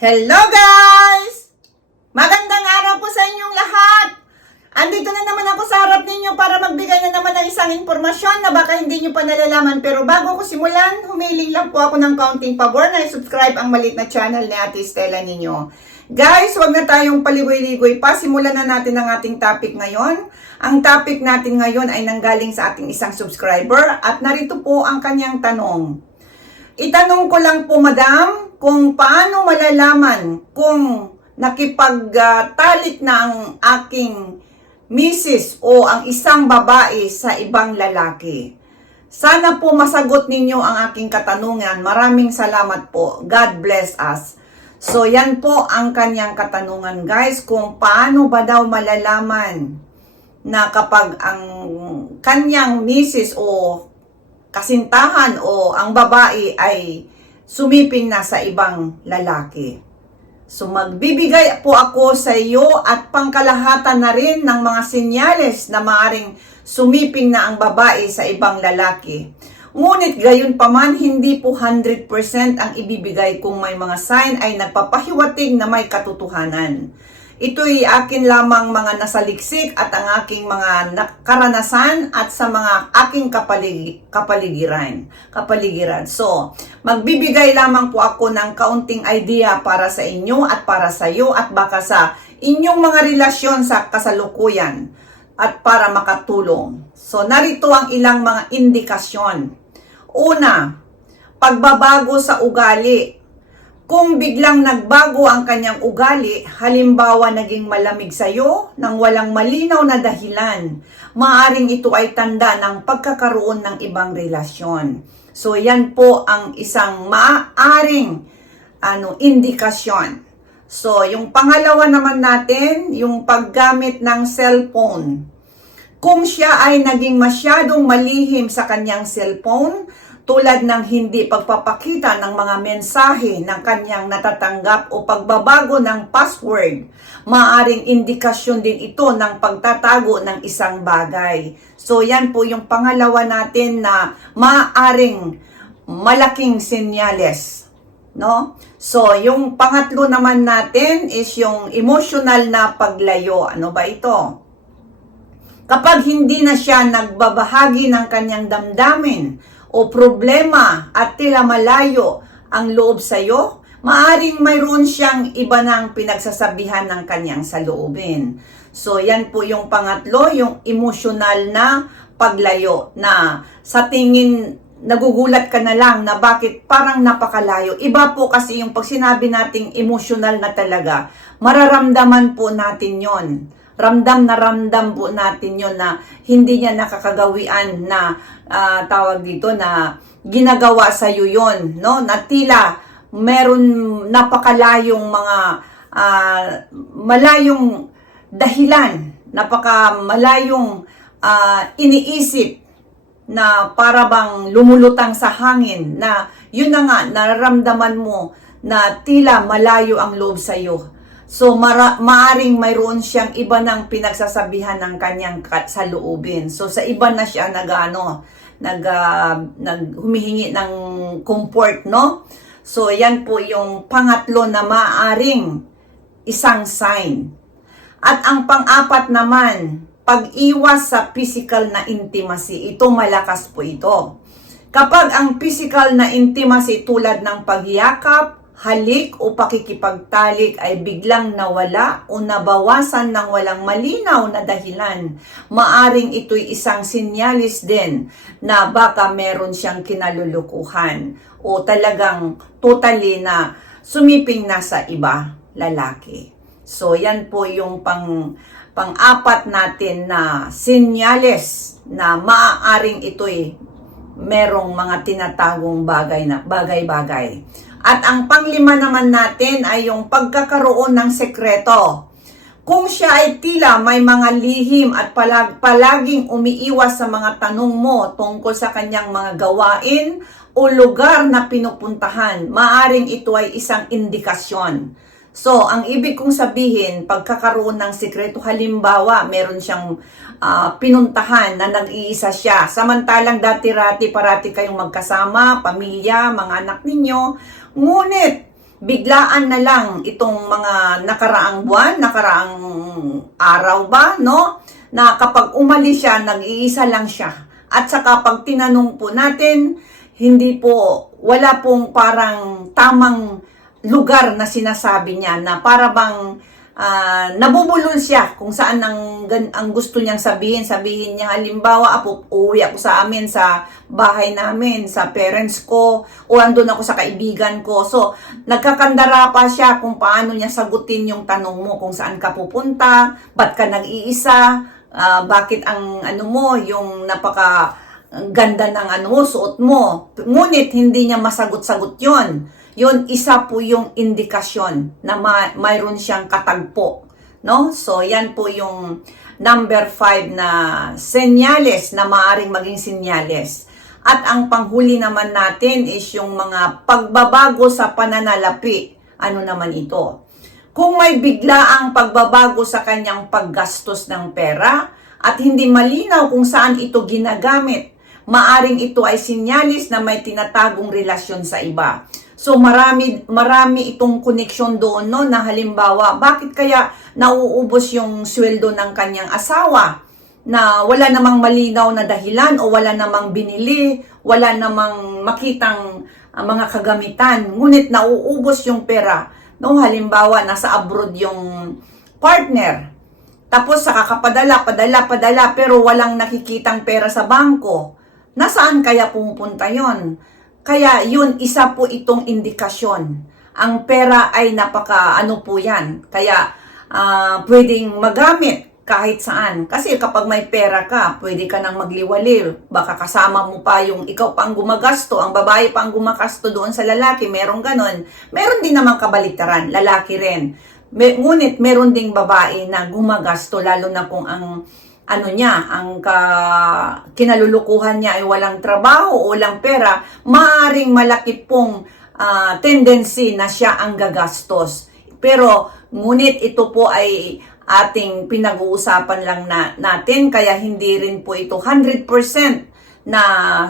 Hello guys! Magandang araw po sa inyong lahat! Andito na naman ako sa harap ninyo para magbigay na naman ng isang impormasyon na baka hindi nyo pa nalalaman. Pero bago ko simulan, humiling lang po ako ng counting pabor na i-subscribe ang malit na channel ni Ate Stella ninyo. Guys, wag na tayong paligoy-ligoy pa. Simulan na natin ang ating topic ngayon. Ang topic natin ngayon ay nanggaling sa ating isang subscriber at narito po ang kanyang tanong. Itanong ko lang po, madam, kung paano malalaman kung nakipagtalik na ang aking misis o ang isang babae sa ibang lalaki. Sana po masagot ninyo ang aking katanungan. Maraming salamat po. God bless us. So, yan po ang kanyang katanungan, guys. Kung paano ba daw malalaman na kapag ang kanyang misis o kasintahan o ang babae ay sumiping na sa ibang lalaki. So magbibigay po ako sa iyo at pangkalahatan na rin ng mga senyales na maaring sumiping na ang babae sa ibang lalaki. Ngunit gayon pa man, hindi po 100% ang ibibigay kung may mga sign ay nagpapahiwatig na may katotohanan. Ito'y akin lamang mga nasaliksik at ang aking mga na- karanasan at sa mga aking kapalig- kapaligiran. kapaligiran. So, magbibigay lamang po ako ng kaunting idea para sa inyo at para sa iyo at baka sa inyong mga relasyon sa kasalukuyan at para makatulong. So, narito ang ilang mga indikasyon. Una, pagbabago sa ugali kung biglang nagbago ang kanyang ugali, halimbawa naging malamig sa iyo nang walang malinaw na dahilan, maaring ito ay tanda ng pagkakaroon ng ibang relasyon. So yan po ang isang maaaring ano indikasyon. So yung pangalawa naman natin, yung paggamit ng cellphone. Kung siya ay naging masyadong malihim sa kanyang cellphone, tulad ng hindi pagpapakita ng mga mensahe ng kanyang natatanggap o pagbabago ng password, maaring indikasyon din ito ng pagtatago ng isang bagay. So yan po yung pangalawa natin na maaring malaking senyales. No? So, yung pangatlo naman natin is yung emotional na paglayo. Ano ba ito? Kapag hindi na siya nagbabahagi ng kanyang damdamin o problema at tila malayo ang loob sa iyo, maaring mayroon siyang iba ng pinagsasabihan ng kanyang saloobin. So yan po yung pangatlo, yung emotional na paglayo na sa tingin nagugulat ka na lang na bakit parang napakalayo. Iba po kasi yung pag sinabi nating emotional na talaga, mararamdaman po natin yon ramdam na ramdam po natin yon na hindi niya nakakagawian na ah, tawag dito na ginagawa sa iyo yon no? Na tila meron napakalayong mga ah, malayong dahilan napaka malayong ah, iniisip na para bang lumulutang sa hangin na yun na nga nararamdaman mo na tila malayo ang loob sa iyo So, mara, maaring mayroon siyang iba ng pinagsasabihan ng kanyang sa loobin. So, sa iba na siya nag, ano, nag, ah, nag humihingi ng comfort, no? So, yan po yung pangatlo na maaring isang sign. At ang pang-apat naman, pag-iwas sa physical na intimacy. Ito malakas po ito. Kapag ang physical na intimacy tulad ng pagyakap, halik o pakikipagtalik ay biglang nawala o nabawasan ng walang malinaw na dahilan, maaring ito'y isang sinyalis din na baka meron siyang kinalulukuhan o talagang totally na sumiping na sa iba lalaki. So yan po yung pang pang-apat natin na sinyales na maaaring ito'y merong mga tinatagong bagay na bagay-bagay. At ang panglima naman natin ay yung pagkakaroon ng sekreto. Kung siya ay tila may mga lihim at palag, palaging umiiwas sa mga tanong mo tungkol sa kanyang mga gawain o lugar na pinupuntahan, maaring ito ay isang indikasyon. So, ang ibig kong sabihin, pagkakaroon ng sikreto, halimbawa, meron siyang ah, pinuntahan na nag-iisa siya. Samantalang dati-rati parati kayong magkasama, pamilya, mga anak ninyo. Ngunit, biglaan na lang itong mga nakaraang buwan, nakaraang araw ba, no? Na kapag umalis siya, nag-iisa lang siya. At saka pag tinanong po natin, hindi po, wala pong parang tamang lugar na sinasabi niya na para bang ah, nabubulol siya kung saan ang, ang gusto niyang sabihin. Sabihin niya, halimbawa, apo, uwi ako sa amin, sa bahay namin, sa parents ko, o andun ako sa kaibigan ko. So, nagkakandara pa siya kung paano niya sagutin yung tanong mo, kung saan ka pupunta, ba't ka nag-iisa, ah, bakit ang ano mo, yung napaka ganda ng ano suot mo. Ngunit hindi niya masagot-sagot yon. Yun, isa po yung indikasyon na ma- mayroon siyang katagpo. No? So, yan po yung number 5 na senyales na maaring maging senyales. At ang panghuli naman natin is yung mga pagbabago sa pananalapi. Ano naman ito? Kung may biglaang pagbabago sa kanyang paggastos ng pera at hindi malinaw kung saan ito ginagamit, maaring ito ay sinyalis na may tinatagong relasyon sa iba. So marami marami itong koneksyon doon no na halimbawa bakit kaya nauubos yung sweldo ng kanyang asawa na wala namang malinaw na dahilan o wala namang binili, wala namang makitang ah, mga kagamitan, ngunit nauubos yung pera. No, halimbawa, nasa abroad yung partner, tapos sa kakapadala, padala, padala, pero walang nakikitang pera sa bangko. Nasaan kaya pumupunta yon? Kaya yun, isa po itong indikasyon. Ang pera ay napaka ano po yan. Kaya ah, pwedeng magamit kahit saan. Kasi kapag may pera ka, pwede ka nang magliwaliw. Baka kasama mo pa yung ikaw pang gumagasto, ang babae pang gumagasto doon sa lalaki, meron ganon. Meron din naman kabaliktaran, lalaki rin. May, ngunit meron ding babae na gumagasto, lalo na kung ang ano niya, ang ka, kinalulukuhan niya ay walang trabaho o walang pera, maaring malaki pong ah, tendency na siya ang gagastos. Pero ngunit ito po ay ating pinag-uusapan lang na, natin kaya hindi rin po ito 100% na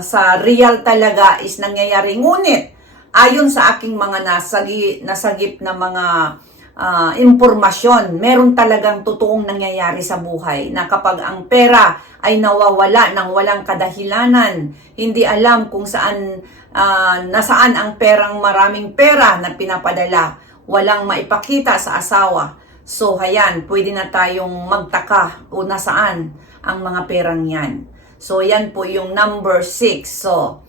sa real talaga is nangyayari. Ngunit ayon sa aking mga nasagi, nasagip na mga ah, impormasyon, meron talagang totoong nangyayari sa buhay na kapag ang pera ay nawawala ng walang kadahilanan, hindi alam kung saan ah, nasaan ang perang maraming pera na pinapadala, walang maipakita sa asawa. So, hayan, pwede na tayong magtaka kung nasaan ang mga perang yan. So, yan po yung number 6. So,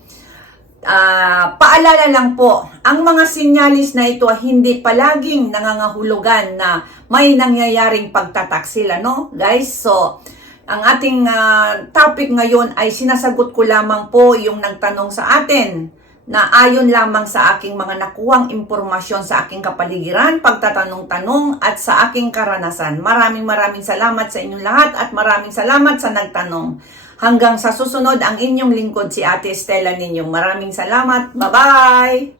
Ah, paalala lang po, ang mga sinyalis na ito hindi palaging nangangahulugan na may nangyayaring pagtataksil, ano, guys? So, ang ating ah, topic ngayon ay sinasagot ko lamang po yung nagtanong sa atin na ayon lamang sa aking mga nakuhang impormasyon sa aking kapaligiran, pagtatanong-tanong at sa aking karanasan. Maraming maraming salamat sa inyong lahat at maraming salamat sa nagtanong. Hanggang sa susunod, ang inyong lingkod si Ate Stella ninyo. Maraming salamat. Bye-bye!